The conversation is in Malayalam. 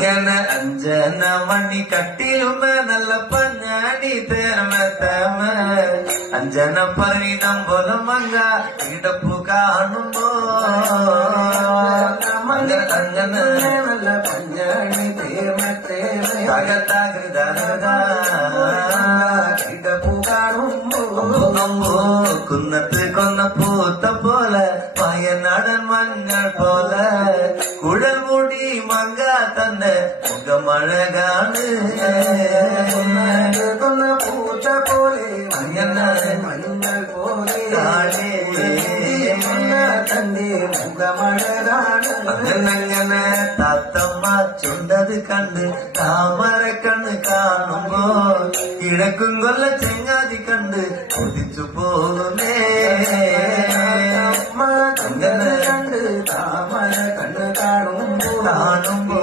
അഞ്ജന മണി കട്ടിലുമേ നല്ല പഞ്ഞാടി തേർമത്തമ അഞ്ജന പരിതം പോലെ മങ്ക ഇടപ്പു കാണുമ്പോ അഞ്ജന നല്ല പഞ്ഞാടി ഇടപ്പു കാണുമ്പോ കുന്നത്ത് കൊന്ന പൂത്ത പോലെ പയനാടൻ മഞ്ഞൾ പോലെ കുഴൽ മൂടി മങ്ക തന്നെ മുഖമഴകാണ് കൊന്ന പൂത്ത പോലെ മഞ്ഞൾ പോലെ തന്റെ മുഖമഴകാണ് അങ്ങനെ താത്തമ്മ ചുണ്ടത് കണ്ട് താമര കണ്ണ് കാണുമ്പോ കിഴക്കും കൊല്ല ചെങ്ങാതി കണ്ട് കൊതിച്ചു പോകുന്നേ കണ്ട് താമര കണ്ണ് കാണുമ്പോ